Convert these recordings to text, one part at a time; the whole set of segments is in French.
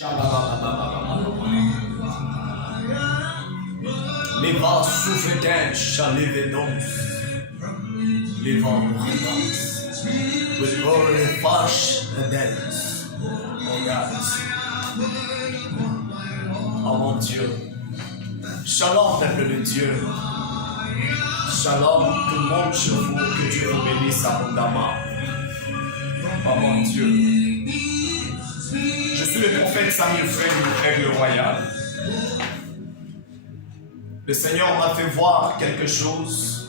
Les vents souffrent d'un chalet dense. Les vents redancent. With glory flash and dance. Oh God. Oh mon Dieu. Shalom, peuple de Dieu. Shalom, tout le monde chez vous. Que Dieu vous bénisse abondamment. Oh mon Dieu. Je suis le prophète Samuel Frère de l'Aigle Royal. Le Seigneur m'a fait voir quelque chose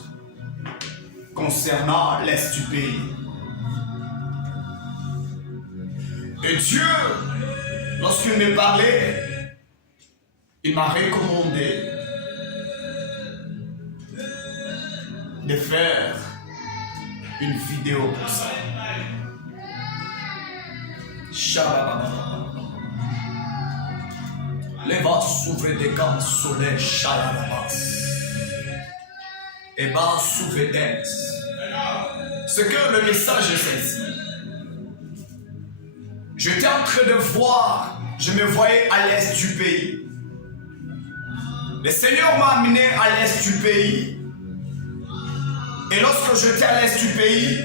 concernant l'Est du pays. Et Dieu, lorsqu'il me parlait, il m'a recommandé de faire une vidéo pour ça. Les vents s'ouvrent des gants soleil, chalabas. Et bas s'ouvrent d'être. Ce que le message est ceci. J'étais en train de voir, je me voyais à l'est du pays. Le Seigneur m'a amené à l'est du pays. Et lorsque j'étais à l'est du pays,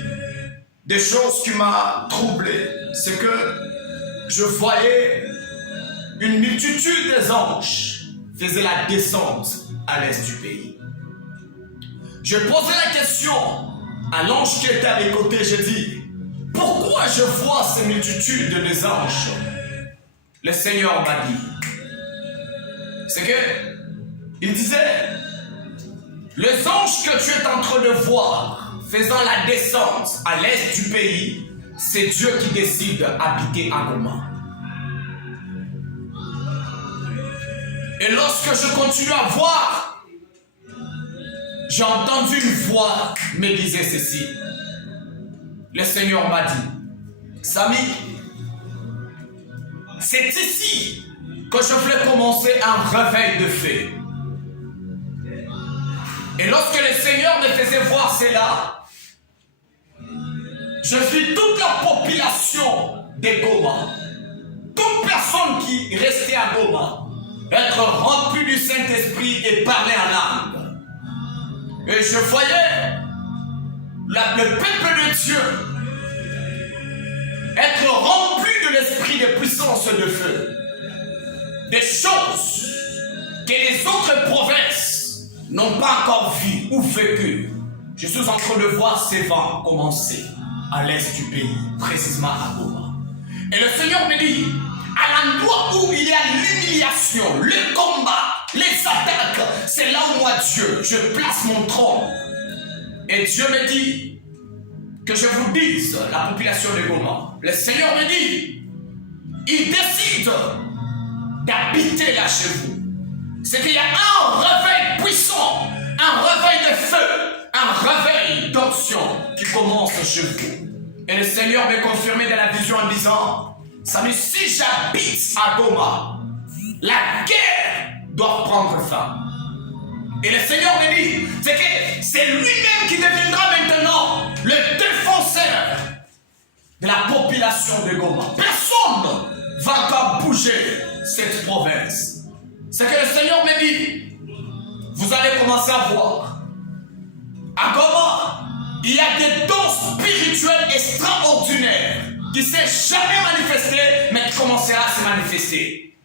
des choses qui m'ont troublé, c'est que je voyais une multitude des anges faisait la descente à l'est du pays. Je posais la question à l'ange qui était à mes côtés, je dis, pourquoi je vois ces multitudes de anges? Le Seigneur m'a dit, c'est que, il disait, les anges que tu es en train de voir faisant la descente à l'est du pays, c'est Dieu qui décide d'habiter à Goma. Et lorsque je continue à voir, j'ai entendu une voix me disait ceci. Le Seigneur m'a dit, Samy, c'est ici que je voulais commencer un réveil de feu. Et lorsque le Seigneur me faisait voir cela, je vis toute la population de Goma, toute personne qui restait à Goma, être remplie du Saint-Esprit et parler en langue. Et je voyais le peuple de Dieu être rempli de l'esprit de puissance de feu. Des choses que les autres provinces n'ont pas encore vues ou vécues. Je suis en train de voir ces vents commencer à l'est du pays, précisément à Goma. Et le Seigneur me dit, à l'endroit où il y a l'humiliation, le combat, les attaques, c'est là où moi, Dieu, je place mon trône. Et Dieu me dit que je vous dise, la population de Goma, le Seigneur me dit, il décide d'habiter là chez vous. C'est qu'il y a un réveil puissant, un réveil de feu, un réveil d'onction qui commence chez vous. Et le Seigneur me confirmait dans la vision en disant, Samuel, si j'habite à Goma, la guerre doit prendre fin. Et le Seigneur me dit, c'est que c'est lui-même qui deviendra maintenant le défenseur de la population de Goma. Personne ne va encore bouger cette province. C'est que le Seigneur me dit, vous allez commencer à voir. À Goma, il y a des dons spirituels extraordinaires qui ne s'est jamais manifesté, mais qui commencera à se manifester.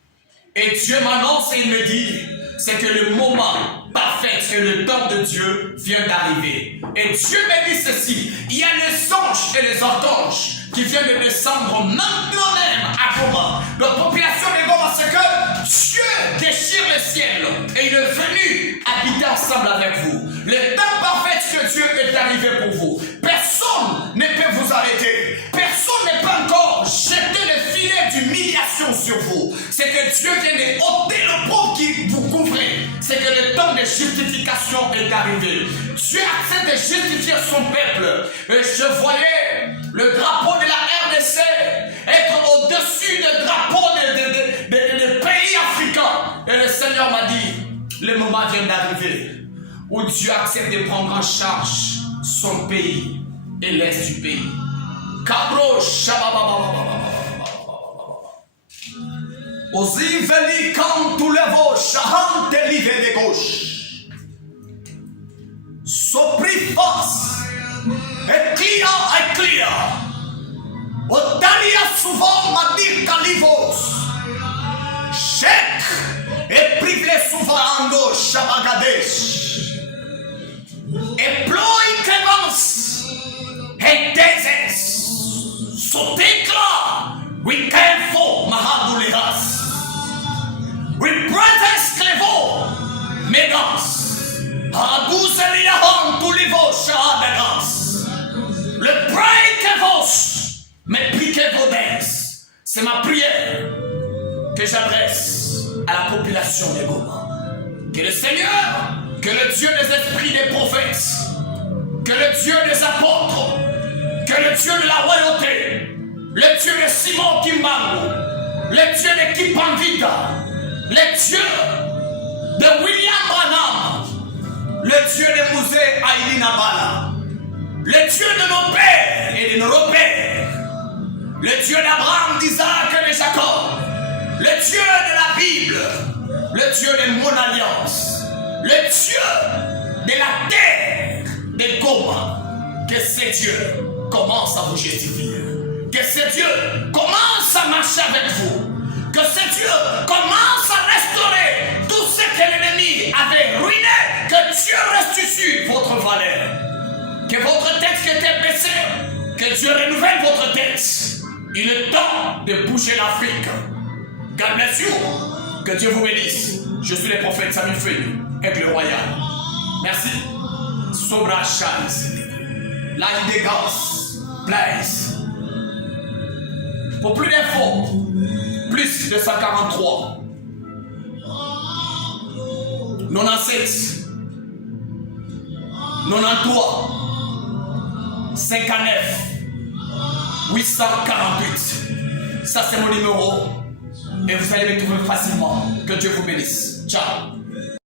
Et Dieu m'annonce et il me dit, c'est que le moment parfait, que le temps de Dieu vient d'arriver. Et Dieu me dit ceci, il y a les anges et les archanges qui viennent de descendre maintenant même à Goma. La population de Goma, c'est que Dieu déchire le ciel et il est venu habiter ensemble avec vous. Le temps parfait que Dieu est arrivé pour vous. Personne ne peut vous arrêter. Personne ne peut encore jeter le filet d'humiliation sur vous. C'est que Dieu vient de ôter le pauvre qui vous couvrait. C'est que le temps de justification est arrivé. Dieu accepte de justifier son peuple. Et je voyais le drapeau de la RDC être au-dessus des drapeaux des pays africains. Et le Seigneur m'a dit, le moment vient d'arriver où Dieu accepte de prendre en charge son pays et l'est du pays. Cabro, Oziveli kantu levo shahante live de gauche. Sopri fas. Eclia. Odalia souvent madir calivos. Chek. Et prive souvent ando shabagadesh. Et ploi crevance. Et deses. Sotekla. We can for Mahaduliras. We brothers Clevo. Megas. Haraduzeliahon Tulivo Shahadegas. Le prêt Kevos. Mais pliquez vos dents. C'est ma prière que j'adresse à la population de Goma. Que le Seigneur, que le Dieu des esprits des prophètes, que le Dieu des apôtres, que le Dieu de la royauté, le Dieu de Simon Kimbangu, le Dieu de Kipangita, le Dieu de William Branham, le Dieu de Mouzé Aïlina Bala, le Dieu de nos pères et de nos pères, le Dieu d'Abraham, d'Isaac et de Jacob, le Dieu de la Bible, le Dieu de mon alliance, le Dieu de la terre de Goma, que ce Dieu commence à vous justifier. Que ce Dieu commence à marcher avec vous. Que ce Dieu commence à restaurer tout ce que l'ennemi avait ruiné. Que Dieu restitue votre valeur. Que votre tête qui était baissée, que Dieu renouvelle votre tête. Il est temps de bouger l'Afrique. God bless you. Que Dieu vous bénisse. Je suis le prophète Samuel Feuille, avec le royal. Merci. Sobra chance. Life de Gauss. Place. Pour plus d'infos, plus de 143 97 93 59 848. Ça c'est mon numéro et vous allez me trouver facilement. Que Dieu vous bénisse. Ciao.